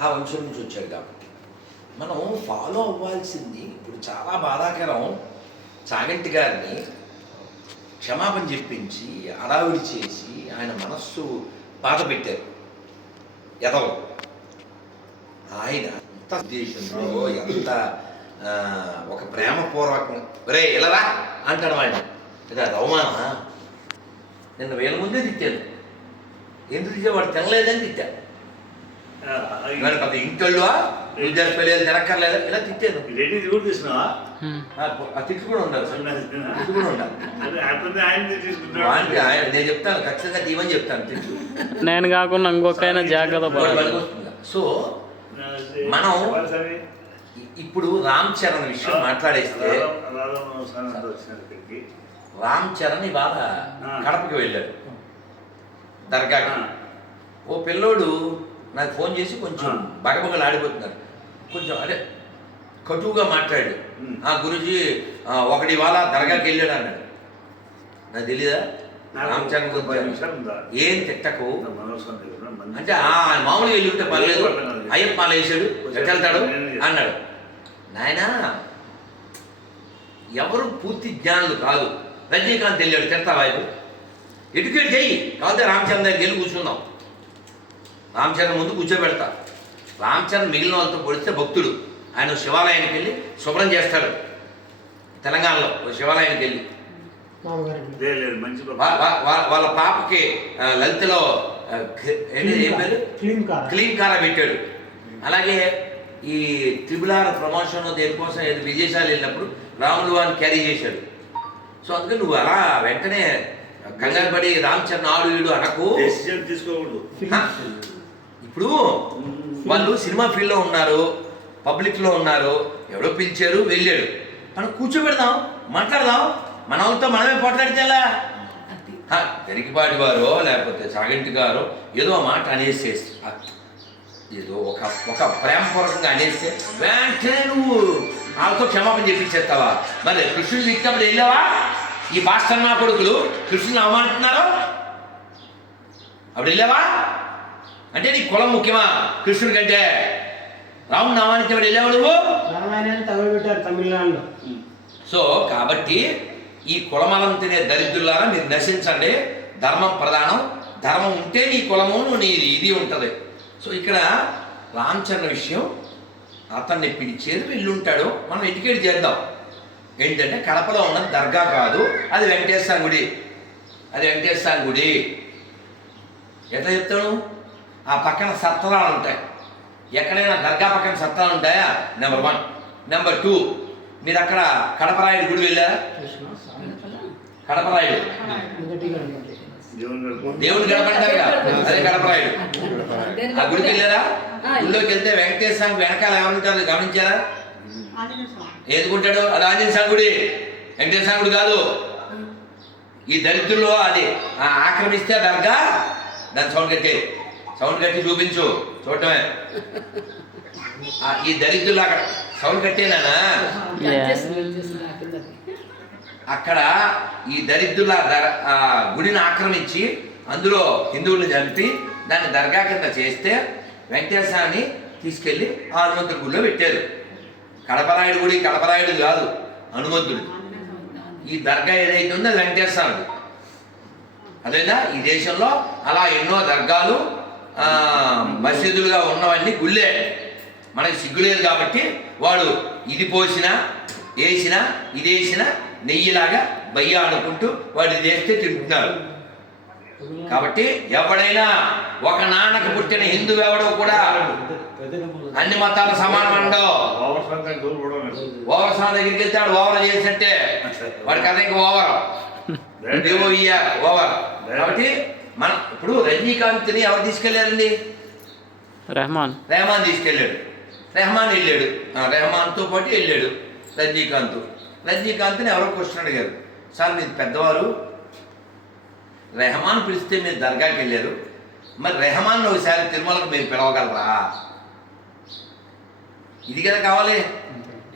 ఆ వంశం నుంచి వచ్చాడు కాబట్టి. మనం ఫాలో అవ్వాల్సింది ఇప్పుడు చాలా బాధాకరం. చాగంటి గారిని క్షమాపణ చెప్పించి అడావిడి చేసి ఆయన మనస్సు బాధ పెట్టారు ఎదవలు. ఆయన ఎంత ఉద్దేశంలో ఎంత ఒక ఒక ప్రేమపూర్వకం. రే ఇలారా అంటాడు ఆయన ఇది అది అవమానమా? నిన్న వేల ముందే తిట్టాను. ఎందుకు తిట్టా వాడు తినలేదని తిట్టాను ఇవాళ పెద్ద ఇంటోళ్ళువా విద్యార్థి పెళ్ళి తినక్కర్లేదా? ఇలా తిట్టాను లేడీస్ కూడా తీసుకున్నావా తిట్టు కూడా ఉండాలి సార్. తిట్టు కూడా ఉండాలి. నేను చెప్తాను ఖచ్చితంగా తీయమని చెప్తాను తిట్టు నేను కాకుండా ఇంకొకైనా జాగ్రత్త? సో మనం ఇప్పుడు రామ్ చరణ్ విషయం మాట్లాడేస్తే రామ్ చరణ్ ఇవాళ. కడపకి వెళ్ళాడు. దర్గాకి. ఓ పిల్లోడు నాకు ఫోన్ చేసి కొంచెం. బగబగలు ఆడిపోతున్నారు. కొంచెం అదే కటువుగా మాట్లాడు. ఆ గురుజీ ఒకటి ఇవాళ దర్గాకి వెళ్ళాడు అన్నాడు. నాకు తెలీదా? ఏం తిట్టకు? అంటే ఆ మామూలుగా వెళ్ళి ఉంటే పర్లేదు. అయ్యప్ప మాల వేసాడు ఎక్కడతాడు అన్నాడు. నాయనా ఎవరు పూర్తి జ్ఞానులు కాదు. రజనీకాంత్ వెళ్ళాడు తిడతావా ఇప్పుడు? ఎడ్యుకేట్ చెయ్యి. కాకపోతే రామచంద్ర దగ్గరికి వెళ్ళి కూర్చుందాం. రామచంద్ర ముందు కూర్చోబెడతా. రామచంద్ర మిగిలిన వాళ్ళతో పొడిస్తే భక్తుడు. ఆయన శివాలయానికి వెళ్ళి శుభ్రం చేస్తాడు. తెలంగాణలో శివాలయానికి వెళ్ళి. ఇదే లేదు మంచి వా- వా- వా- వాళ్ళ పాపకి లలితలో క్లీన్ కార్. క్లీన్ కారా. పెట్టాడు. అలాగే ఈ త్రిబుల్ ఆర్ ప్రమోషన్ దేనికోసం ఏదో విదేశాలు వెళ్ళినప్పుడు రాములు అని క్యారీ చేశాడు. సో అందుకని నువ్వు అలా వెంటనే కంగారు పడి రామ్ చరణ్ ఆడు వీడు అనకు. డెసిజన్ తీసుకోకూడదు? ఇప్పుడు వాళ్ళు సినిమా ఫీల్డ్లో ఉన్నారు పబ్లిక్లో ఉన్నారు ఎవడో పిలిచారు వెళ్ళాడు మనం కూర్చోబెడదాం మాట్లాడదాం మన వాళ్ళతో మనమే పోట్లాడితేలా? ఎలా హ, వారో లేకపోతే సాగంటి గారో ఏదో మాట అనేసేసి ఏదో ఒక ఒక ప్రేమపూర్వకంగా అనేస్తే వెంటనే నువ్వు వాళ్ళతో క్షమాపణ చెప్పించేస్తావా మరి కృష్ణుడు తిట్టినప్పుడు వెళ్ళావా? ఈ భాస్కర్ నా కొడుకులు కృష్ణుని అవమానిస్తున్నారు? అప్పుడు వెళ్ళావా? అంటే నీ కులం ముఖ్యమా? కృష్ణుడి కంటే. రాముడు నామానించబడి వెళ్ళావు నువ్వు? రామాయణాన్ని తగలబెట్టారు తమిళనాడులో. సో కాబట్టి ఈ కులమలం తినే దరిద్రులారా మీరు నశించండి. ధర్మం ప్రధానం. ధర్మం ఉంటే నీ కులము నీ ఇది ఉంటుంది. సో ఇక్కడ రామచంద్ర విషయం అతన్ని పిలిచేది వెళ్ళుంటాడు. మనం ఎడ్యుకేట్ చేద్దాం. ఏంటంటే కడపలో ఉన్న దర్గా కాదు. అది వెంకటేశ్వర గుడి. అది వెంకటేశ్వర గుడి. ఎట్లా చెప్తాను ఆ పక్కన సత్రాలు ఉంటాయి. ఎక్కడైనా దర్గా పక్కన సత్రాలు ఉంటాయా? నెంబర్ వన్ నెంబర్ టూ మీరు అక్కడ కడపరాయుడు గుడి వెళ్ళారా? స్వామి కడపరాయుడు. దేవుడు గడపంటారుగా అదే కడపరాయుడు. ఆ గుడికి వెళ్ళారా? గుడిలోకి వెళ్తే వెంకటేశ్వర వెనకాల ఎవరుంటారు గమనించారా? ఏదుకుంటాడు? అది ఆంజనేయ స్వామి గుడి. వెంకటేశ్వర స్వామి గుడి కాదు. ఈ దరిద్రుల్లో అది. ఆ ఆక్రమిస్తే దర్గా దాని సౌండ్ కట్టి సౌండ్ కట్టి చూపించు. చూడటమే. ఆ, ఈ దరిద్రులు అక్కడ సౌండ్ కట్టేనా అక్కడ ఈ దరిద్రుల దర- ఆ గుడిని ఆక్రమించి అందులో హిందువులను చంపి దాన్ని దర్గా కింద చేస్తే వెంకటేశ్వరాన్ని తీసుకెళ్ళి ఆ హనుమంతుడి గుడిలో పెట్టారు. కడపరాయుడు గుడి కడపరాయుడు కాదు హనుమంతుడు ఈ దర్గా ఏదైతే ఉందో అది వెంకటేశ్వరుడు అదేనా? ఈ దేశంలో అలా ఎన్నో దర్గాలు మసీదులుగా ఉన్నవన్నీ గుళ్ళే. మనకి సిగ్గులేదు కాబట్టి వాడు ఇది పోసినా వేసినా ఇది వేసినా నెయ్యిలాగా బయ్య అనుకుంటూ వాడు ఇది వేస్తే తింటున్నారు కాబట్టి ఎవడైనా ఒక నాన్నకు పుట్టిన హిందూ ఎవడో కూడా అన్ని మతాలు సమానం ఉండవు ఓవర్ సార్ దగ్గరికి వెళ్తే వాడు ఓవర్ చేసినట్టే. వాడికి అదే ఇంకా ఓవర్. ఓవర్ కాబట్టి మన ఇప్పుడు రజనీకాంత్ని ఎవరు తీసుకెళ్ళారండి? రెహమాన్. రెహమాన్ తీసుకెళ్ళాడు. రెహమాన్ వెళ్ళాడు. రెహమాన్తో పాటు వెళ్ళాడు రజనీకాంత్. రజనీకాంత్ని ఎవరో క్వశ్చన్ అడిగారు. సార్ మీరు పెద్దవారు. రెహమాన్ పిలిస్తే మీరు దర్గాకి వెళ్ళారు. మరి రెహమాన్ ఒకసారి తిరుమలకు మీరు పిలవగలరా? ఇది కదా కావాలి.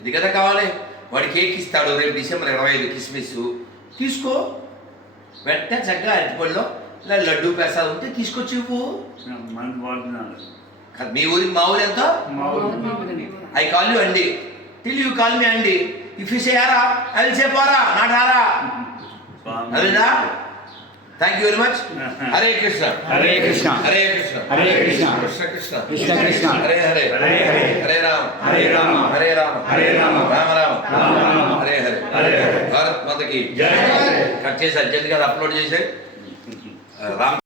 ఇది కదా కావాలి. వాడి కేక్ ఇస్తాడు రేపు డిసెంబర్ ఇరవై ఐదు కిస్మిస్ తీసుకో. వెంటనే చక్కగా అరటిపళ్ళలో ఇలా లడ్డూ ప్రసాదం ఉంటే తీసుకొచ్చి ఇవ్వు మీ ఊరికి మా ఊరు ఎంతో ఊరు ఐ కాల్ యూ అండి టిల్ యూ కాల్ మీ అండి ఇఫ్ యూ సేయారా ఐ విల్ సే పోరా నాట్ రారా స్వామి. అదేనా thank you very much Hare Krishna Hare Krishna. Hare Krishna Hare Krishna. Krishna Krishna Krishna Krishna. Hare Hare Hare Hare. Hare Rama Hare Rama. Hare Rama Hare Rama. Rama Rama Rama Rama. Hare Hare Hare Hare. Bharat మాతకి జై. Cut చేసి అర్జెంట్గా upload చేసే Uh,